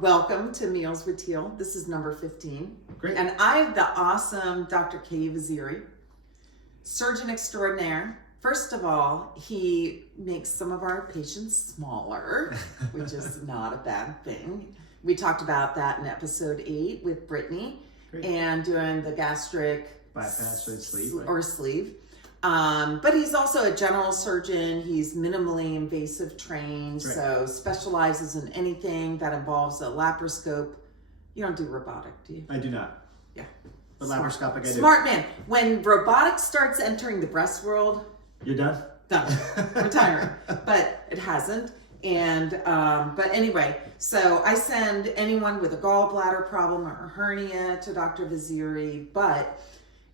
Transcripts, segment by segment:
welcome to Meals with Teal. This is number 15. Great. And I have the awesome Dr. Vaziri, surgeon extraordinaire. First of all, he makes some of our patients smaller, which is not a bad thing. We talked about that in episode 8 with Brittany. Great. And doing the gastric bypass or sleeve. Or sleeve. But he's also a general surgeon. He's minimally invasive trained, Right. So specializes in anything that involves a laparoscope. You don't do robotic, do you? I do not. Yeah. But laparoscopic I do. Smart man. When robotics starts entering the breast world, You're done? done. Retiring. But it hasn't. And, but anyway, so I send anyone with a gallbladder problem or a hernia to Dr. Vaziri, but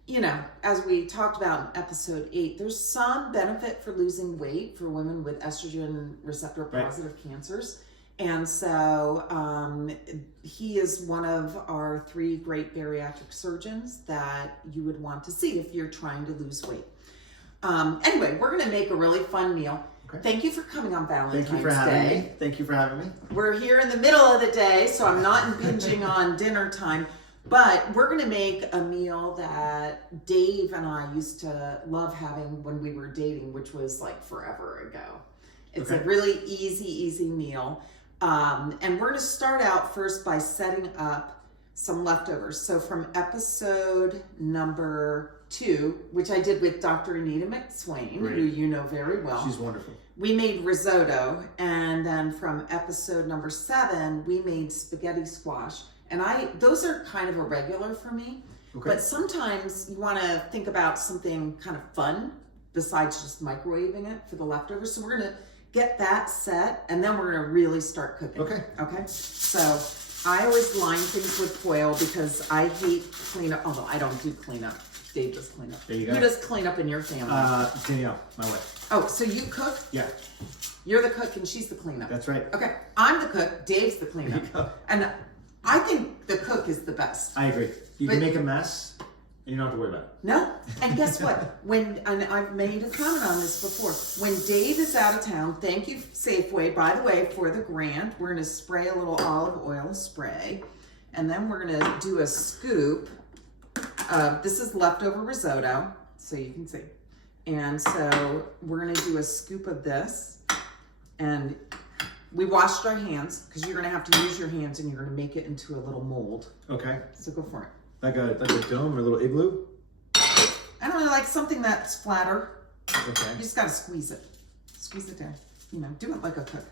you know, as we talked about in episode 8, there's some benefit for losing weight for women with estrogen receptor positive cancers. And so he is one of our 3 great bariatric surgeons that you would want to see if you're trying to lose weight. Anyway, we're going to make a really fun meal. Okay. Thank you for coming on Valentine's Day. Thank you for having me. Thank you for having me. We're here in the middle of the day, so I'm not impinging on dinner time. But we're going to make a meal that Dave and I used to love having when we were dating, which was like forever ago. It's a really easy meal. And we're going to start out first by setting up some leftovers. So from episode number 2, which I did with Dr. Anita McSwain, who you know very well. She's wonderful. We made risotto. And then from episode number 7, we made spaghetti squash. And those are kind of irregular for me, but sometimes you want to think about something kind of fun besides just microwaving it for the leftovers. So we're going to get that set and then we're going to really start cooking. Okay. So I always line things with foil because I hate cleanup, although I don't do cleanup. Dave does cleanup. There you go. Who does cleanup in your family? Danielle, my wife. Oh, so you cook? Yeah. You're the cook and she's the cleanup. That's right. Okay. I'm the cook. Dave's the cleanup. There you go. And I think the cook is the best. I agree. You can make a mess and you don't have to worry about it. No, and guess what? And I've made a comment on this before. When Dave is out of town, thank you Safeway, by the way, for the grant. We're going to spray a little olive oil spray, and then we're going to do a scoop of, this is leftover risotto, so you can see. And so we're going to do a scoop of this, and we washed our hands because you're going to have to use your hands and you're going to make it into a little mold. Okay. So go for it. Like a dome or a little igloo? I don't know, like something that's flatter. Okay. You just got to squeeze it. Squeeze it down. You know, do it like a cook.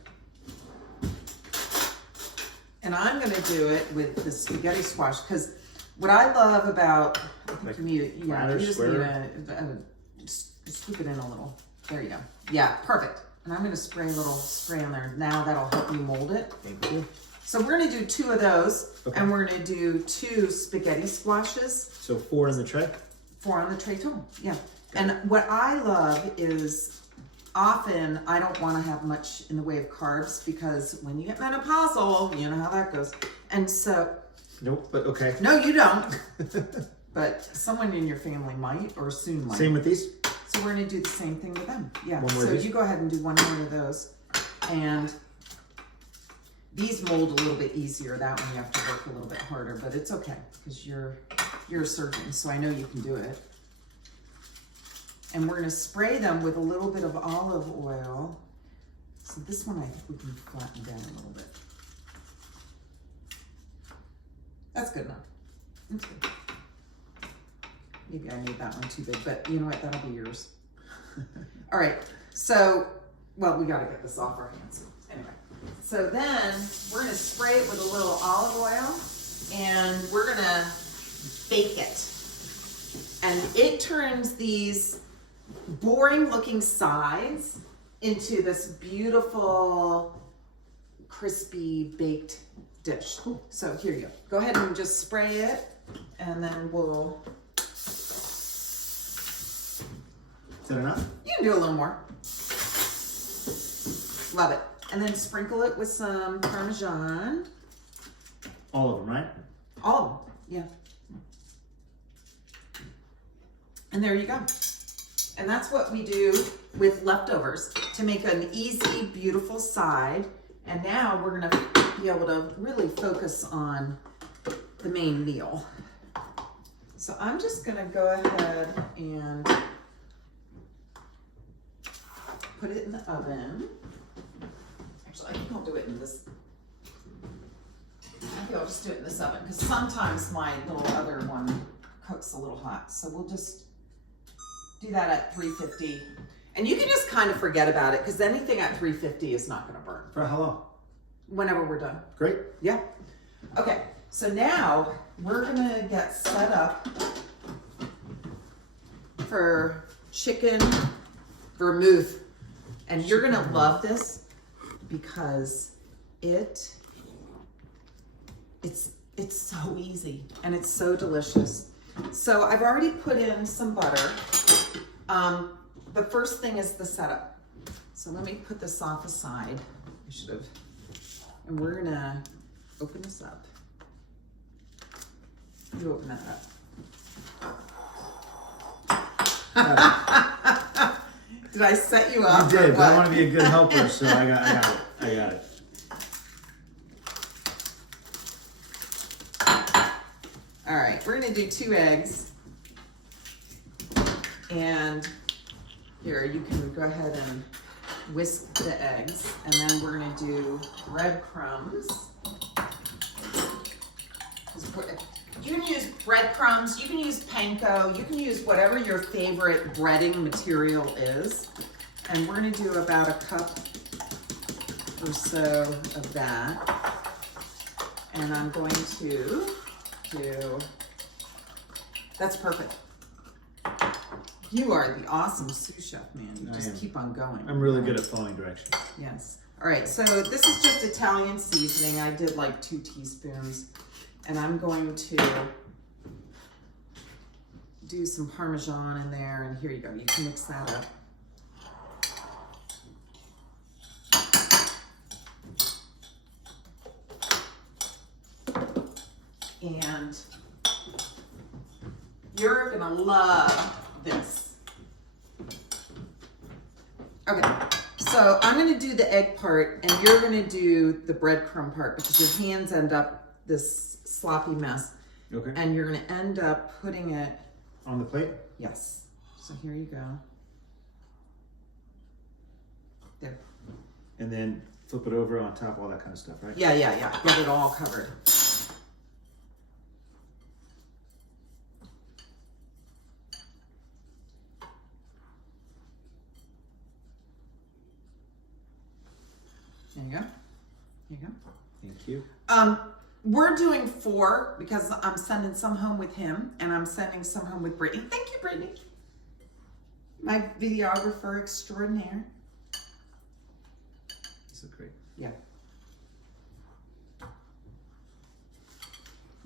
And I'm going to do it with the spaghetti squash because what I love about, I think Like you need it. Yeah, you just need scoop it in a little. There you go. Yeah, perfect. And I'm going to spray a little spray on there. Now that'll help you mold it. Thank you. So we're going to do 2 of those, and we're going to do 2 spaghetti squashes. So 4 in the tray? 4 on the tray total, yeah. And what I love is often I don't want to have much in the way of carbs because when you get menopausal, you know how that goes. And so... Nope, but okay. No, you don't. But someone in your family might or soon might. Same with these? So we're going to do the same thing with them. Yeah, One more so of these? you go ahead and do 1 more of those. And these mold a little bit easier. That one you have to work a little bit harder, but it's okay because you're a surgeon, so I know you can do it. And we're going to spray them with a little bit of olive oil. So this one I think we can flatten down a little bit. That's good enough. That's good. Maybe I made that one too big, but you know what? That'll be yours. All right. So, well, we got to get this off our hands. Anyway. So then we're going to spray it with a little olive oil and we're going to bake it. And it turns these boring looking sides into this beautiful, crispy, baked dish. So here you go. Go ahead and just spray it and then we'll... Is that enough? You can do a little more. Love it. And then sprinkle it with some Parmesan. All of them, right? All of them, yeah. And there you go. And that's what we do with leftovers to make an easy, beautiful side. And now we're gonna be able to really focus on the main meal. So I'm just gonna go ahead and put it in the oven. Actually, I think I'll do it in this. I think I'll just do it in this oven because sometimes my little other one cooks a little hot. So we'll just do that at 350. And you can just kind of forget about it because anything at 350 is not gonna burn. For how long? Whenever we're done. Great. Yeah. Okay, so now we're gonna get set up for chicken vermouth. And you're gonna love this because it's so easy and it's so delicious. So I've already put in some butter. The first thing is the setup. So let me put this off aside. I should have. And we're gonna open this up. You open that up. Did I set you up? You did, but I want to be a good helper, so I got it. All right, we're gonna do 2 eggs. And here, you can go ahead and whisk the eggs. And then we're gonna do breadcrumbs. You can use breadcrumbs, you can use panko, you can use whatever your favorite breading material is. And we're gonna do about a cup or so of that. And I'm going to do, that's perfect. You are the awesome sous chef, man. You just keep on going. I'm really good at following directions. Yes. All right, so this is just Italian seasoning. I did like 2 teaspoons. And I'm going to do some Parmesan in there. And here you go. You can mix that up. And you're gonna love this. Okay, so I'm gonna do the egg part and you're gonna do the breadcrumb part because your hands end up this sloppy mess. Okay. And you're gonna end up putting it on the plate? Yes. So here you go. There. And then flip it over on top, all that kind of stuff, right? Yeah. Get it all covered. There you go. Here you go. Thank you. We're doing 4 because I'm sending some home with him and I'm sending some home with Brittany. Thank you, Brittany. My videographer extraordinaire. This is great. Yeah.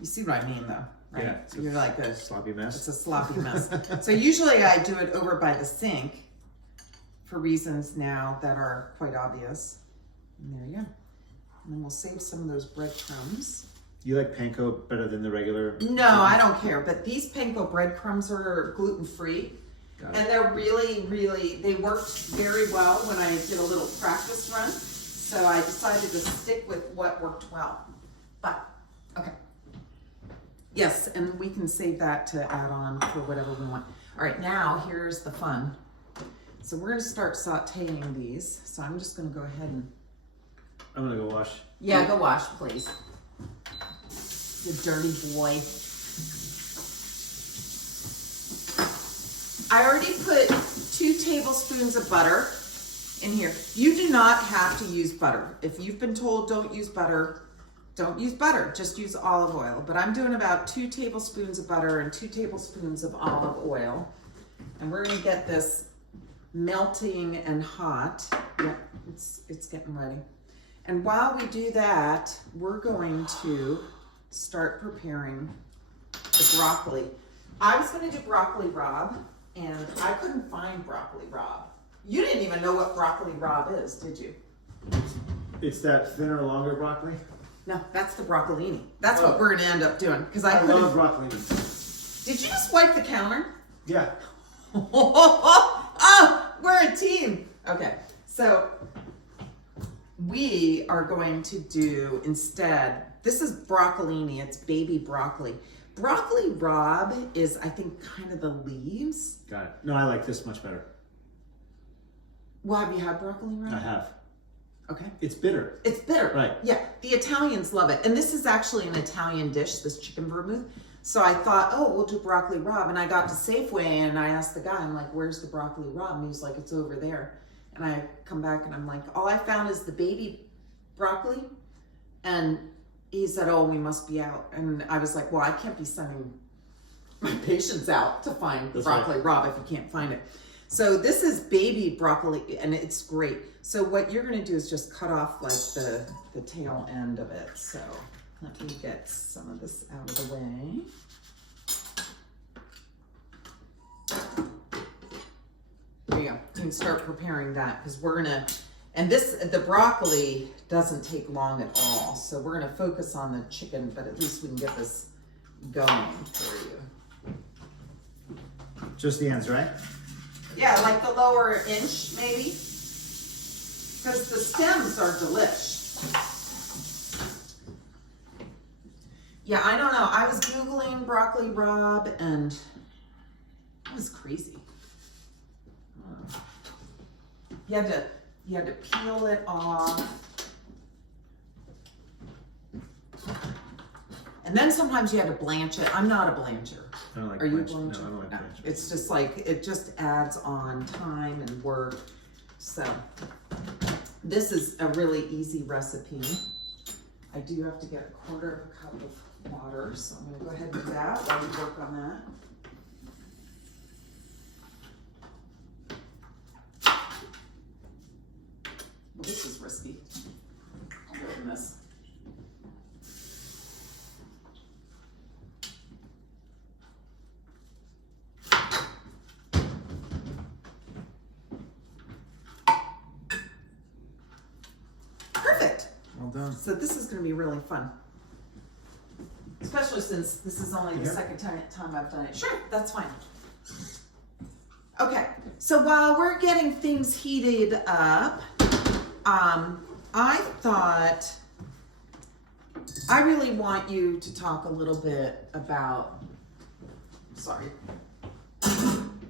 You see what I mean though, right? Yeah. So you're like a sloppy mess. It's a sloppy mess. So usually I do it over by the sink for reasons now that are quite obvious. And there you go. And then we'll save some of those breadcrumbs. You like panko better than the regular? No, I don't care. But these panko breadcrumbs are gluten-free. And they're really, they worked very well when I did a little practice run. So I decided to stick with what worked well. But, okay. Yes, and we can save that to add on for whatever we want. All right, now here's the fun. So we're gonna start sauteing these. So I'm just gonna go ahead and I'm gonna go wash. Yeah, go wash, please. You dirty boy. I already put 2 tablespoons of butter in here. You do not have to use butter. If you've been told don't use butter, don't use butter. Just use olive oil. But I'm doing about 2 tablespoons of butter and 2 tablespoons of olive oil. And we're gonna get this melting and hot. Yeah, it's getting ready. And while we do that, we're going to start preparing the broccoli. I was gonna do broccoli rabe, and I couldn't find broccoli rabe. You didn't even know what broccoli rabe is, did you? It's that thinner, longer broccoli? No, that's the broccolini. That's what we're gonna end up doing. Because I love broccolini. Did you just wipe the counter? Yeah. Oh, we're a team. Okay, so we are going to do instead, this is broccolini, it's baby broccoli. Broccoli rabe is, I think, kind of the leaves. Got it. No, I like this much better. Well, have you had broccoli rabe? I have. Okay. It's bitter. It's bitter. Right. Yeah, the Italians love it. And this is actually an Italian dish, this chicken vermouth. So I thought, oh, we'll do broccoli rabe. And I got to Safeway and I asked the guy, I'm like, where's the broccoli rabe? And he was like, it's over there. And I come back and I'm like, all I found is the baby broccoli. And he said, oh, we must be out. And I was like, well, I can't be sending my patients out to find broccoli rabe if you can't find it. So this is baby broccoli and it's great. So what you're gonna do is just cut off like the tail end of it. So let me get some of this out of the way. There you go. You can start preparing that because we're gonna, and the broccoli doesn't take long at all. So we're gonna focus on the chicken, but at least we can get this going for you. Just the ends, right? Yeah, like the lower inch maybe. Because the stems are delish. Yeah, I don't know. I was Googling broccoli rabe and it was crazy. You had to peel it off. And then sometimes you had to blanch it. I'm not a blancher. I don't like Are you blanch. blanching? No, I don't like blanch. It's just like, it just adds on time and work. So this is a really easy recipe. I do have to get a quarter of a cup of water. So I'm gonna go ahead and do that while we work on that. Well, this is risky. I'll open this. Perfect. Well done. So this is going to be really fun. Especially since this is only the second time I've done it. Sure, that's fine. Okay, so while we're getting things heated up, I thought I really want you to talk a little bit about, sorry. Can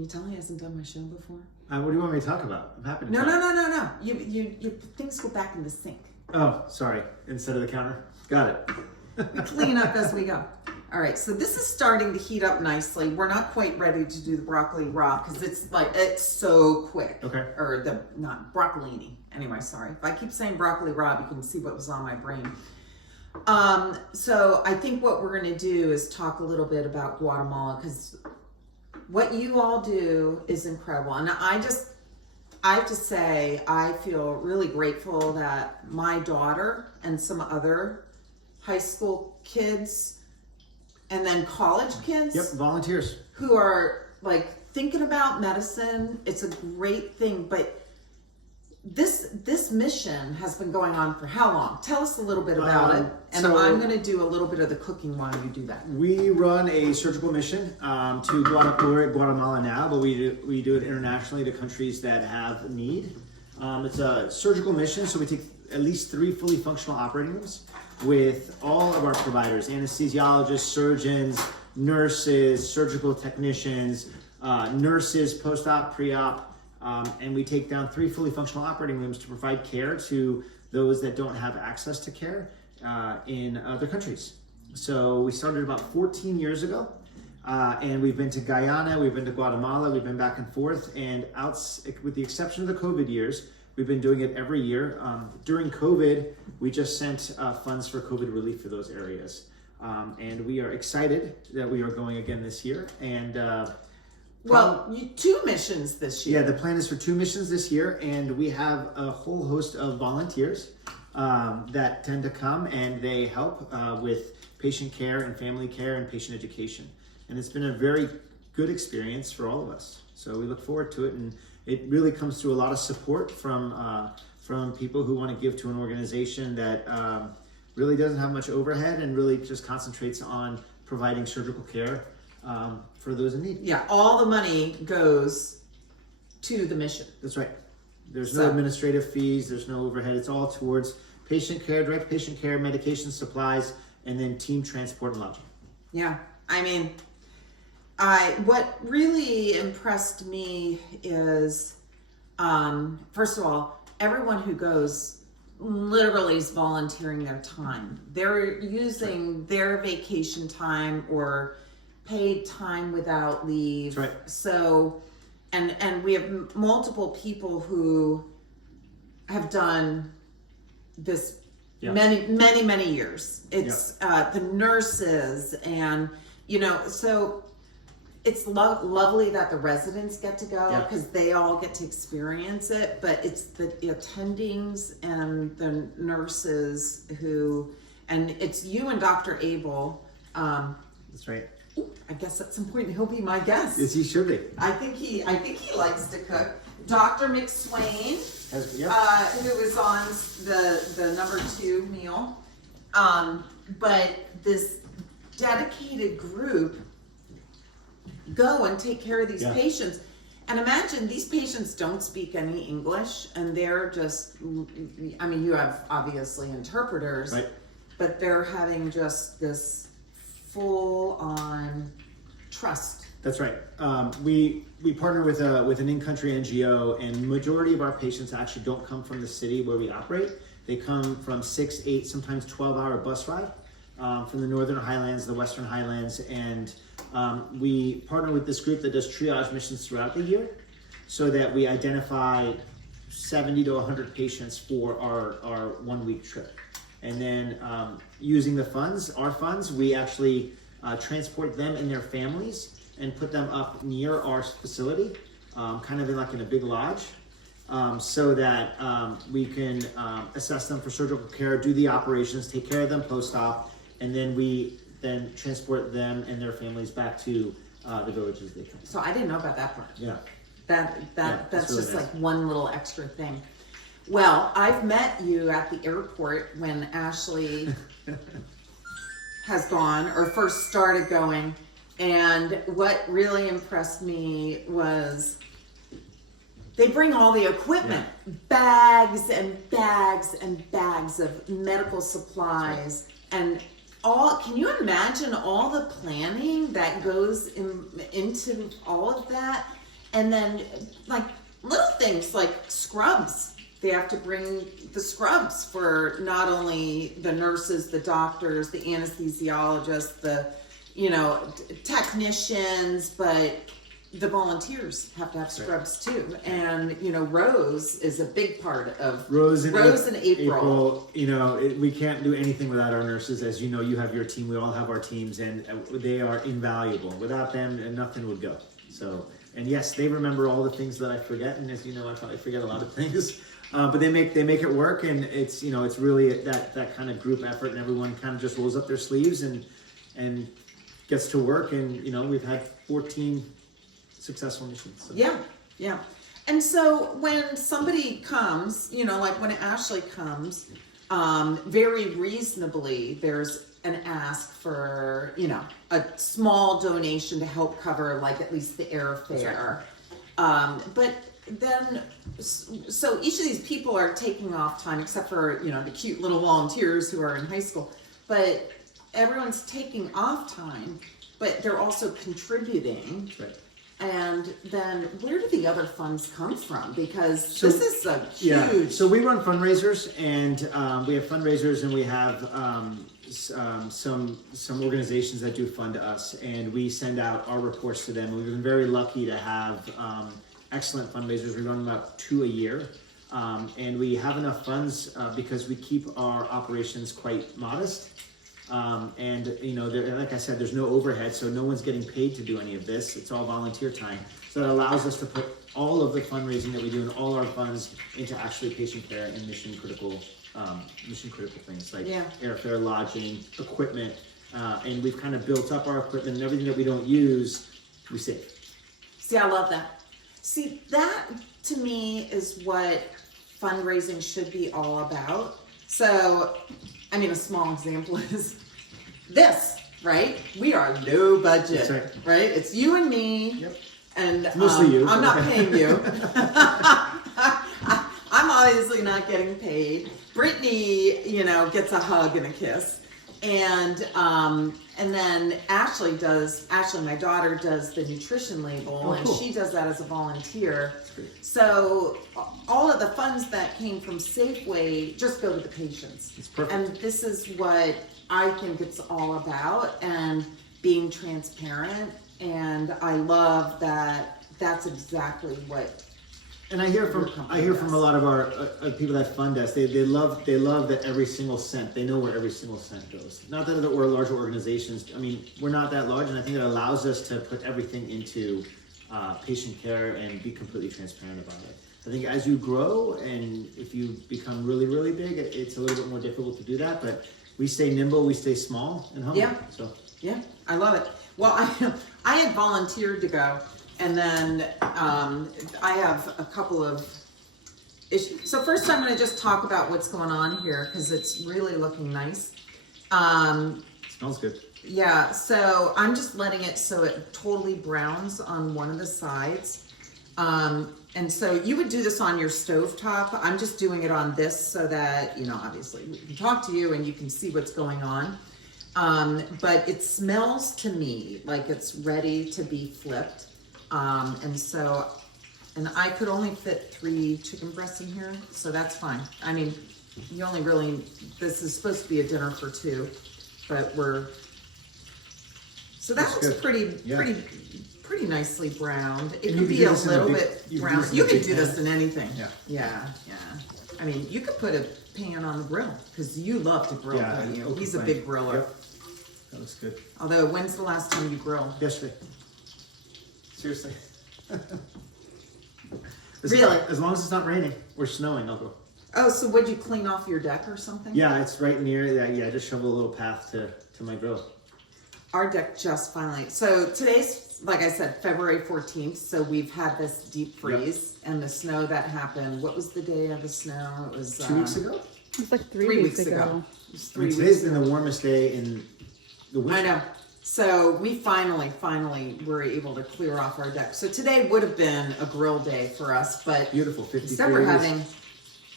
you tell he hasn't done my show before? What do you want me to talk about? I'm happy to No, talk. no. You things go back in the sink. Oh, sorry. Instead of the counter. Got it. We clean up as we go. All right, so this is starting to heat up nicely. We're not quite ready to do the broccoli raw because it's so quick. Okay. Or not broccolini. Anyway, sorry. If I keep saying broccoli raw, you can see what was on my brain. So I think what we're gonna do is talk a little bit about Guatemala because what you all do is incredible. And I have to say, I feel really grateful that my daughter and some other high school kids and then college kids. Yep, volunteers. Who are like thinking about medicine. It's a great thing, but this mission has been going on for how long? Tell us a little bit about it. And so I'm going to do a little bit of the cooking while you do that. We run a surgical mission to Guatemala now, but we do it internationally to countries that have need. It's a surgical mission, so we take at least 3 fully functional operating rooms with all of our providers, anesthesiologists, surgeons, nurses, surgical technicians, nurses, post-op, pre-op, and we take down 3 fully functional operating rooms to provide care to those that don't have access to care in other countries. So we started about 14 years ago, and we've been to Guyana, we've been to Guatemala, we've been back and forth, and with the exception of the COVID years, we've been doing it every year. During COVID, we just sent funds for COVID relief for those areas. And we are excited that we are going again this year. And 2 missions this year. Yeah, the plan is for 2 missions this year, and we have a whole host of volunteers that tend to come and they help with patient care and family care and patient education. And it's been a very good experience for all of us. So we look forward to it, and it really comes through a lot of support from people who want to give to an organization that really doesn't have much overhead and really just concentrates on providing surgical care for those in need. Yeah, all the money goes to the mission. That's right. There's no administrative fees. There's no overhead. It's all towards patient care, direct patient care, medication supplies, and then team transport and lodging. Yeah. I mean, what really impressed me is, first of all, everyone who goes literally is volunteering their time. They're using their vacation time or paid time without leave. That's right. So, and we have multiple people who have done this many years. It's the nurses and, so it's lovely that the residents get to go because they all get to experience it, but it's the attendings and the nurses and it's you and Dr. Abel. That's right. I guess at some point he'll be my guest. Yes, he should be. I think he likes to cook. Dr. McSwain, who was on the number 2 meal. But this dedicated group go and take care of these patients. And imagine these patients don't speak any English and they're just, you have obviously interpreters, but they're having just this full-on trust. That's right. We partner with an in-country NGO, and majority of our patients actually don't come from the city where we operate. They come from 6, 8, sometimes 12-hour bus ride from the Northern Highlands, the Western Highlands, and we partner with this group that does triage missions throughout the year, so that we identify 70 to 100 patients for our 1-week trip. And then using our funds, we actually transport them and their families and put them up near our facility, kind of in a big lodge, so that we can assess them for surgical care, do the operations, take care of them post-op, and then we transport them and their families back to the villages they come. So I didn't know about that part. Yeah. That's really just nice. like one little extra thing. Well, I've met you at the airport when Ashley has gone or first started going. And what really impressed me was they bring all the equipment, bags and bags and bags of medical supplies and can you imagine all the planning that goes into all of that? And then little things like scrubs. They have to bring the scrubs for not only the nurses, the doctors, the anesthesiologists, the technicians, but the volunteers have to have scrubs too. And Rose is a big part of Rose and April. We can't do anything without our nurses. As you know, you have your team. We all have our teams, and they are invaluable. Without them, nothing would go. So, and yes, they remember all the things that I forget. And as you know, I probably forget a lot of things. But they make it work, and it's it's really that kind of group effort, and everyone kind of just rolls up their sleeves and gets to work. And we've had 14 successful missions. So. Yeah. And so when somebody comes, like when Ashley comes, very reasonably, there's an ask for a small donation to help cover at least the airfare. But then, so each of these people are taking off time, except for, the cute little volunteers who are in high school, but everyone's taking off time, but they're also contributing. Right. And then where do the other funds come from? Because this is a huge... Yeah, so we run fundraisers, and we have fundraisers, and we have some organizations that do fund us, and we send out our reports to them. We've been very lucky to have excellent fundraisers. We run about 2 a year, and we have enough funds because we keep our operations quite modest. And like I said, there's no overhead, so no one's getting paid to do any of this. It's all volunteer time. So it allows us to put all of the fundraising that we do and all our funds into actually patient care and mission critical things like airfare, lodging, equipment, and we've kind of built up our equipment, and everything that we don't use, we save. See, I love that. See, that to me is what fundraising should be all about. So, a small example is this, right? We are low budget, right? It's you and me. Yep. And it's mostly you. I'm not paying you. obviously not getting paid. Brittany, you know, gets a hug and a kiss. And then Ashley, my daughter, does the nutrition label, and cool. she does that as a volunteer. So all of the funds that came from Safeway just go to the patients. It's perfect. And this is what I think it's all about, and being transparent. And I love that that's exactly what. And I hear from a lot of our people that fund us. They love that every single cent. They know where every single cent goes. Not that we're larger organizations. I mean, we're not that large, and I think it allows us to put everything into patient care and be completely transparent about it. I think as you grow and if you become really, really big, it's a little bit more difficult to do that. But we stay nimble, we stay small and humble. Yeah. So yeah, I love it. Well, I had volunteered to go. And then I have a couple of issues. So first I'm going to just talk about what's going on here because it's really looking nice. Smells good. Yeah, so I'm just letting it so it totally browns on one of the sides. And so you would do this on your stovetop. I'm just doing it on this so that, you know, obviously we can talk to you and you can see what's going on. But it smells to me like it's ready to be flipped. And I could only fit 3 chicken breasts in here, so that's fine. I mean, you only really, this is supposed to be a dinner for 2, but so that looks pretty nicely browned. It could be a little bit brown. You could do this in anything. Yeah. I mean, you could put a pan on the grill, because you love to grill, don't you? He's a big griller. Yep. That looks good. Although, when's the last time you grilled? Yesterday. Seriously. Really? As long as it's not raining or snowing, I'll go. Oh, so would you clean off your deck or something? Yeah, it's right near that. Yeah, just shovel a little path to my grill. Our deck just finally. So today's, like I said, February 14th. So we've had this deep freeze and the snow that happened. What was the day of the snow? It was 2 weeks ago? It was like 3 weeks ago. It was I mean, today's been the warmest day in the week. I know. So we finally were able to clear off our deck. So today would have been a grill day for us, but beautiful 53 instead we're having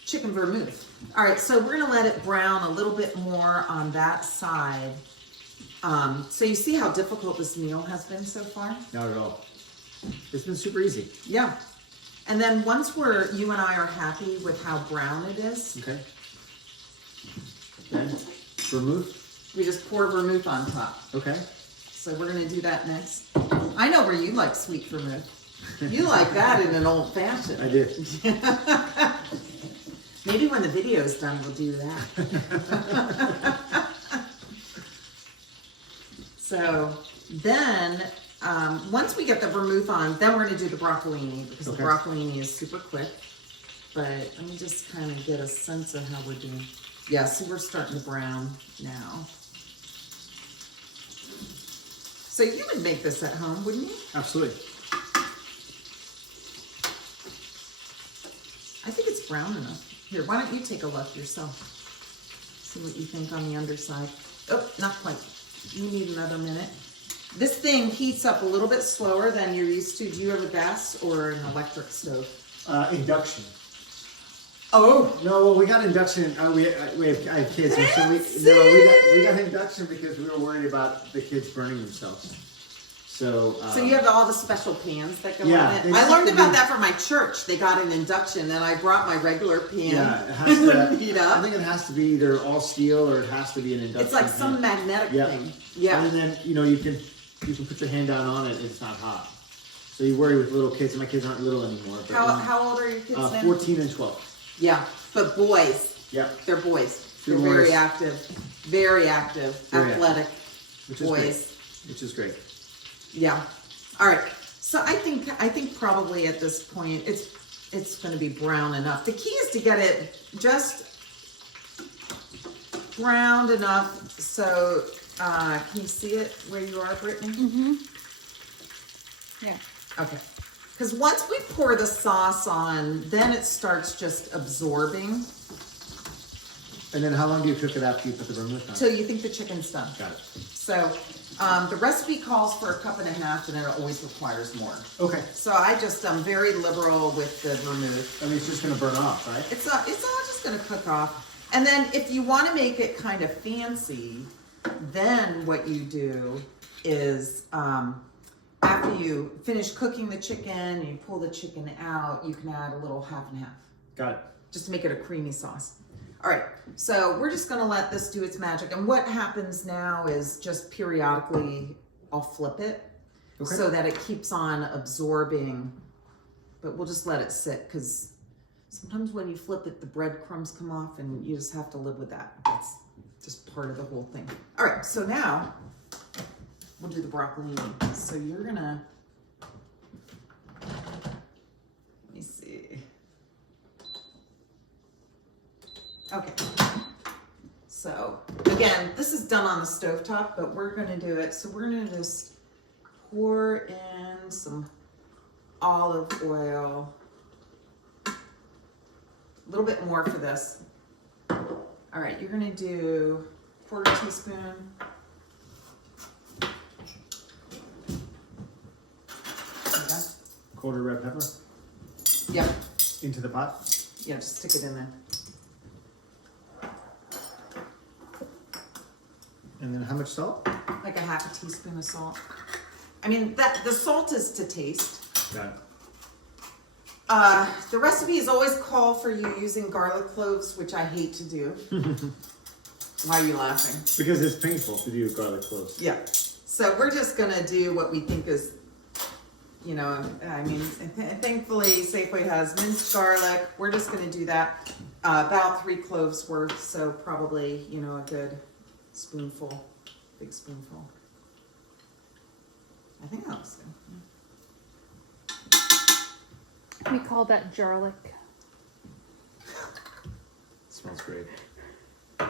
chicken vermouth. All right, so we're gonna let it brown a little bit more on that side. So you see how difficult this meal has been so far? Not at all. It's been super easy. Yeah. And then once you and I are happy with how brown it is, okay. Then vermouth. we just pour vermouth on top. Okay. So we're gonna do that next. I know where you like sweet vermouth. You like that in an old fashioned. I do. Maybe when the video's done, we'll do that. So then, once we get the vermouth on, then we're gonna do the broccolini because the broccolini is super quick. But let me just kind of get a sense of how we're doing. Yeah, see, we're starting to brown now. So you would make this at home, wouldn't you? Absolutely. I think it's brown enough. Here, why don't you take a look yourself? See what you think on the underside. Oh, not quite. You need another minute. This thing heats up a little bit slower than you're used to. Do you have a gas or an electric stove? Induction. Oh no! Well, we got induction. I have kids, and so we got induction because we were worried about the kids burning themselves. So you have all the special pans that go yeah, on it. I learned about that from my church. They got an induction, and I brought my regular pan. Yeah, it has to heat up. I think it has to be either all steel or it has to be an induction. It's like some magnetic thing. Yeah. And then you can put your hand down on it and it's not hot. So you worry with little kids. My kids aren't little anymore. But how old are your kids now? 14 and 12. Yeah, but boys. Yeah. They're boys. They're very active, athletic boys. Which is great. Yeah. All right. So I think probably at this point it's going to be brown enough. The key is to get it just browned enough so can you see it where you are, Brittany? Mm-hmm. Yeah. Okay. Because once we pour the sauce on, then it starts just absorbing. And then how long do you cook it after you put the vermouth on? Till you think the chicken's done. Got it. So The recipe calls for 1.5 cups, and it always requires more. Okay. So I just am very liberal with the vermouth. I mean, it's just gonna burn off, right? It's all just gonna cook off. And then if you want to make it kind of fancy, then what you do is after you finish cooking the chicken, you pull the chicken out, you can add a little half and half. Got it. Just to make it a creamy sauce. All right, so we're just gonna let this do its magic. And what happens now is just periodically I'll flip it so that it keeps on absorbing, but we'll just let it sit because sometimes when you flip it, the breadcrumbs come off and you just have to live with that. That's just part of the whole thing. All right, so now we'll do the broccolini. So you're gonna, let me see. Okay, so again, this is done on the stovetop, but we're gonna do it. So we're gonna just pour in some olive oil, a little bit more for this. All right, you're gonna do 1/4 teaspoon. Okay. 1/4 red pepper Yep, into the pot. yeah, just stick it in there. And then how much salt? Like 1/2 teaspoon of salt. I mean, the salt is to taste. Got it. The recipes always call for you using garlic cloves, which I hate to do. Why are you laughing? Because it's painful to do garlic cloves. Yeah. So we're just gonna do what we think is, you know, I mean, thankfully Safeway has minced garlic. We're just gonna do that, about 3 cloves worth. So probably, you know, a good spoonful, big spoonful. I think that looks good. We call that jarlic. Smells great. All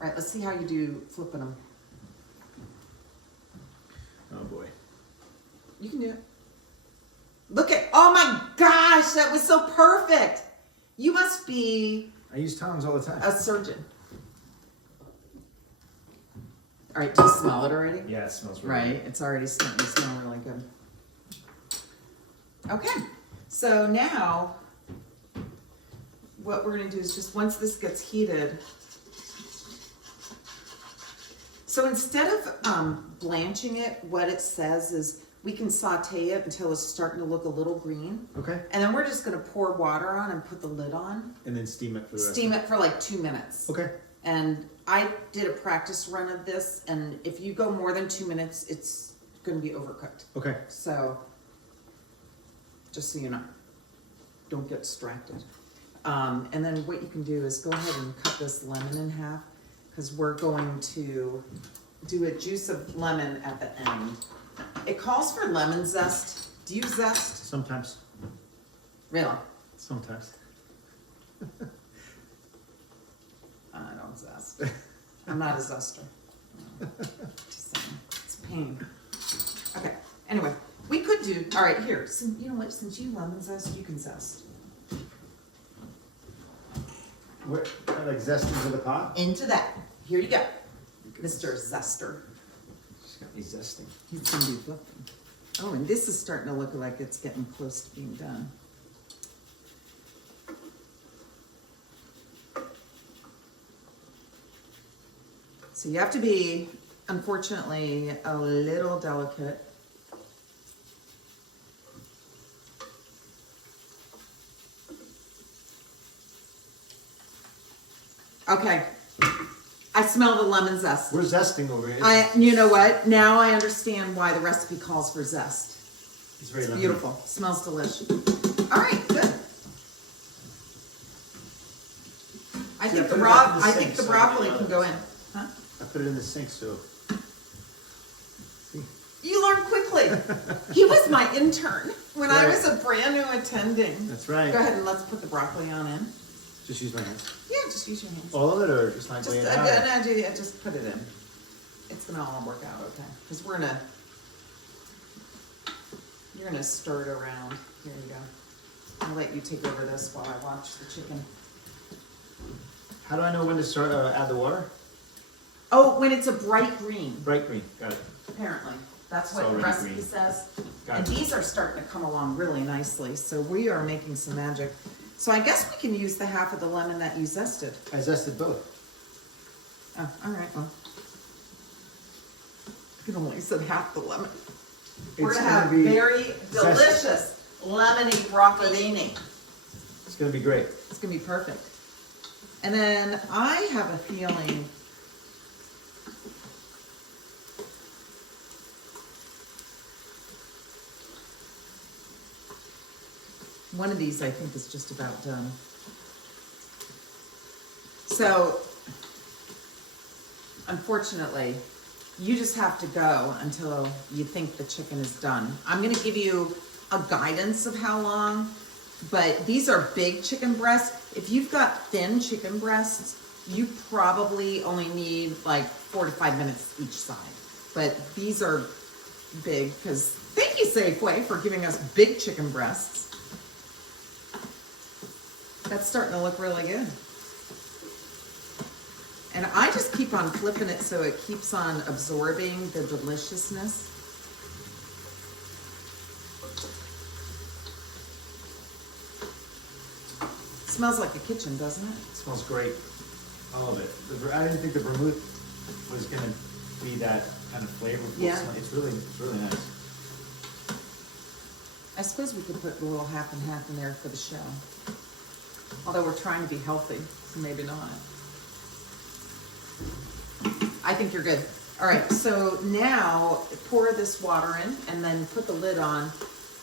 right, let's see how you do flipping them. Oh boy. You can do it. Look at, oh my gosh, that was so perfect. You must be I use tongs all the time. a surgeon. All right, do you smell it already? Yeah, it smells really Right, it's already starting to smell really good. Okay, so now what we're gonna do is just once this gets heated, so instead of blanching it, what it says is we can saute it until it's starting to look a little green. Okay. And then we're just gonna pour water on and put the lid on. And then steam it for the rest Steam it for like 2 minutes. Okay. And I did a practice run of this, and if you go more than 2 minutes, it's gonna be overcooked. Okay. So, just so you know, don't get distracted. And then what you can do is go ahead and cut this lemon in half, because we're going to do a juice of lemon at the end. It calls for lemon zest. Do you zest? Sometimes. Really? Sometimes. I don't zest. I'm not a zester. Just saying. It's a pain. Okay, anyway, we could do, all right, here, you know what, since you lemon zest, you can zest. Where, like zest into the pot? Into that. Here you go, Mr. Zester. She's got me zesting. He's gonna be flipping. Oh, and this is starting to look like it's getting close to being done. So you have to be, unfortunately, a little delicate. Okay, I smell the lemon zest. We're zesting over here. You know what? Now I understand why the recipe calls for zest. It's very It's lemony. beautiful. Smells delicious. All right, good. I think put it back in the I sink think the so broccoli we can go in. Huh? I put it in the sink, so. See? You learn quickly. He was my intern when I Right. was a brand new attending. That's right. Go ahead and let's put the broccoli on in. Just use my hands. Yeah, just use your hands. All of it, or just like Just, lay it out? just put it in. It's gonna all work out okay. Because you're gonna stir it around. Here you go. I'll let you take over this while I watch the chicken. How do I know when to start add the water? Oh, when it's a bright green, Bright green, got it. apparently. That's It's what the already recipe green. says. Got And it. these are starting to come along really nicely, so we are making some magic. So I guess we can use the half of the lemon that you zested. I zested both. Oh, all right, well. You only said half the lemon. We're It's gonna gonna have be very zesty. delicious lemony broccolini. It's gonna be great. It's gonna be perfect. And then I have a feeling one of these I think is just about done. So, unfortunately, you just have to go until you think the chicken is done. I'm gonna give you a guidance of how long, but these are big chicken breasts. If you've got thin chicken breasts, you probably only need like 4 to 5 minutes each side. But these are big, because thank you Safeway for giving us big chicken breasts. That's starting to look really good. And I just keep on flipping it so it keeps on absorbing the deliciousness. It smells like a kitchen, doesn't it? It smells great. All of it. I didn't think the vermouth was gonna be that kind of flavorful. Yeah. It's really nice. I suppose we could put a little half and half in there for the show. Although we're trying to be healthy, so maybe not. I think you're good. All right, so now pour this water in and then put the lid on,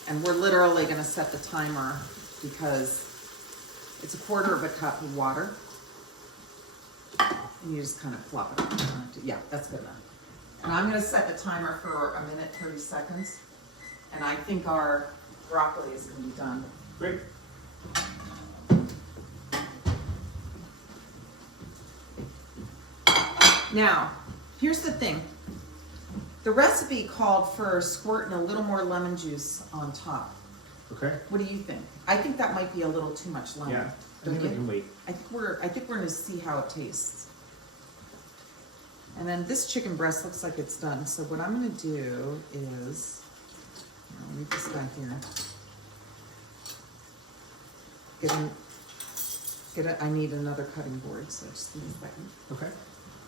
and we're literally gonna set the timer because it's 1/4 of a cup of water. And you just kind of flop it on. Yeah, that's good enough. And I'm gonna set the timer for 1 minute, 30 seconds. And I think our broccoli is gonna be done. Great. Now, here's the thing. The recipe called for squirting a little more lemon juice on top. Okay. What do you think? I think that might be a little too much lemon. Yeah. I Don't think we you? can wait. I think we're gonna see how it tastes. And then this chicken breast looks like it's done. So what I'm gonna do is, I'll leave this guy here. I need another cutting board, so just give me a second. Okay.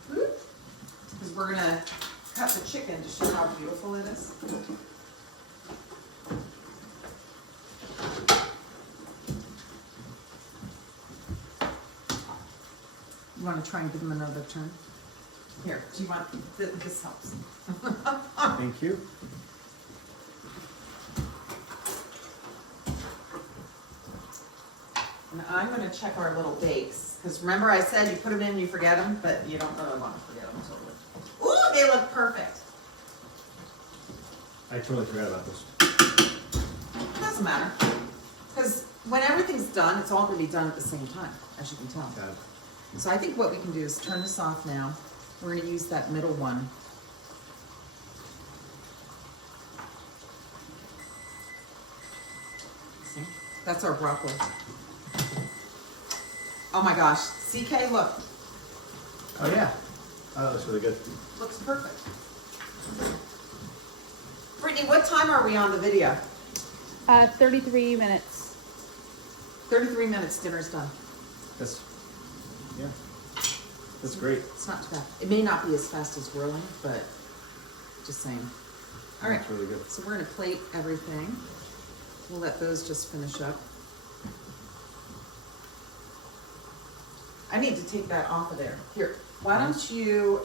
Because we're gonna cut the chicken to show how beautiful it is. You want to try and give them another turn? Here, do you want, this helps. Thank you. And I'm gonna check our little bakes, because remember I said you put them in, you forget them, but you don't really want to forget them totally. Ooh, they look perfect. I totally forgot about this. Doesn't matter, because when everything's done, it's all gonna be done at the same time, as you can tell. Got it. So I think what we can do is turn this off now. We're gonna use that middle one. See? That's our broccoli. Oh my gosh, CK, look, Oh yeah. Oh, that looks really good. looks perfect. Brittany, what time are we on the video? 33 minutes. 33 minutes, dinner's done. That's That's great. It's not too bad. It may not be as fast as grilling, but just saying. All right, That's really good. so we're gonna plate everything. We'll let those just finish up. I need to take that off of there. Here, why don't you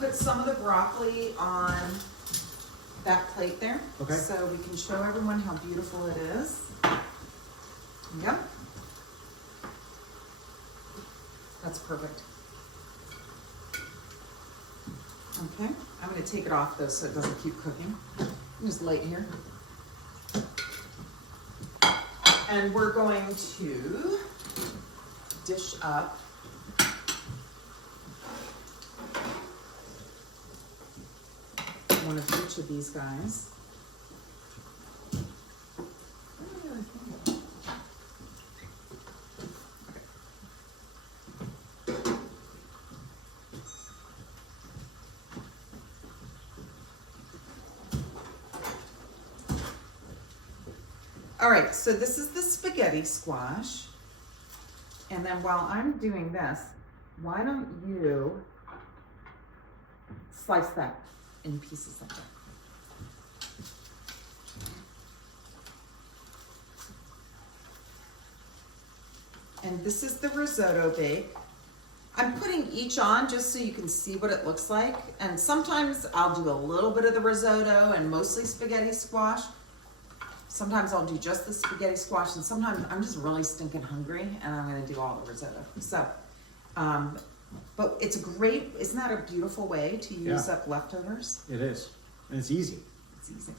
put some of the broccoli on that plate there? Okay. So we can show everyone how beautiful it is. Yep. That's perfect. Okay, I'm gonna take it off though so it doesn't keep cooking. Just lay it here. And we're going to dish up one of each of these guys. All right, so this is the spaghetti squash. And then while I'm doing this, why don't you slice that in pieces like that? And this is the risotto bake. I'm putting each on just so you can see what it looks like. And sometimes I'll do a little bit of the risotto and mostly spaghetti squash. Sometimes I'll do just the spaghetti squash, and sometimes I'm just really stinking hungry and I'm gonna do all the risotto. So, but it's a great, isn't that a beautiful way to use up leftovers? It is. And it's easy. It's easy.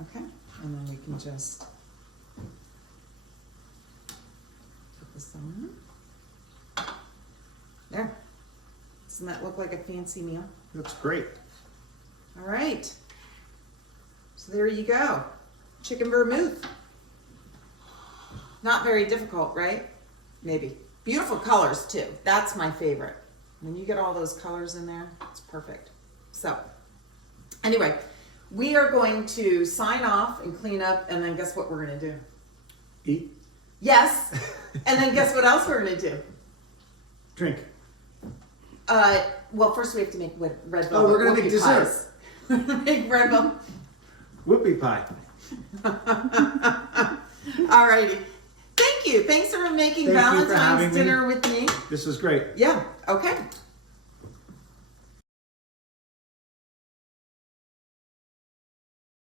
Okay, and then we can just put this on. There. Doesn't that look like a fancy meal? Looks great. All right. So there you go. Chicken vermouth. Not very difficult, right? Maybe. Beautiful colors too. That's my favorite. When you get all those colors in there, it's perfect. So, anyway, we are going to sign off and clean up, and then guess what we're going to do? Eat. Yes. And then guess what else we're going to do? Drink. Well, first we have to make red velvet. Oh, we're going to whoopie make dessert. pies. We're going to make red velvet. Whoopie pie. All righty. Thank you. Thanks for making Thank you for Valentine's having me. dinner with me. This was great. Yeah. Okay.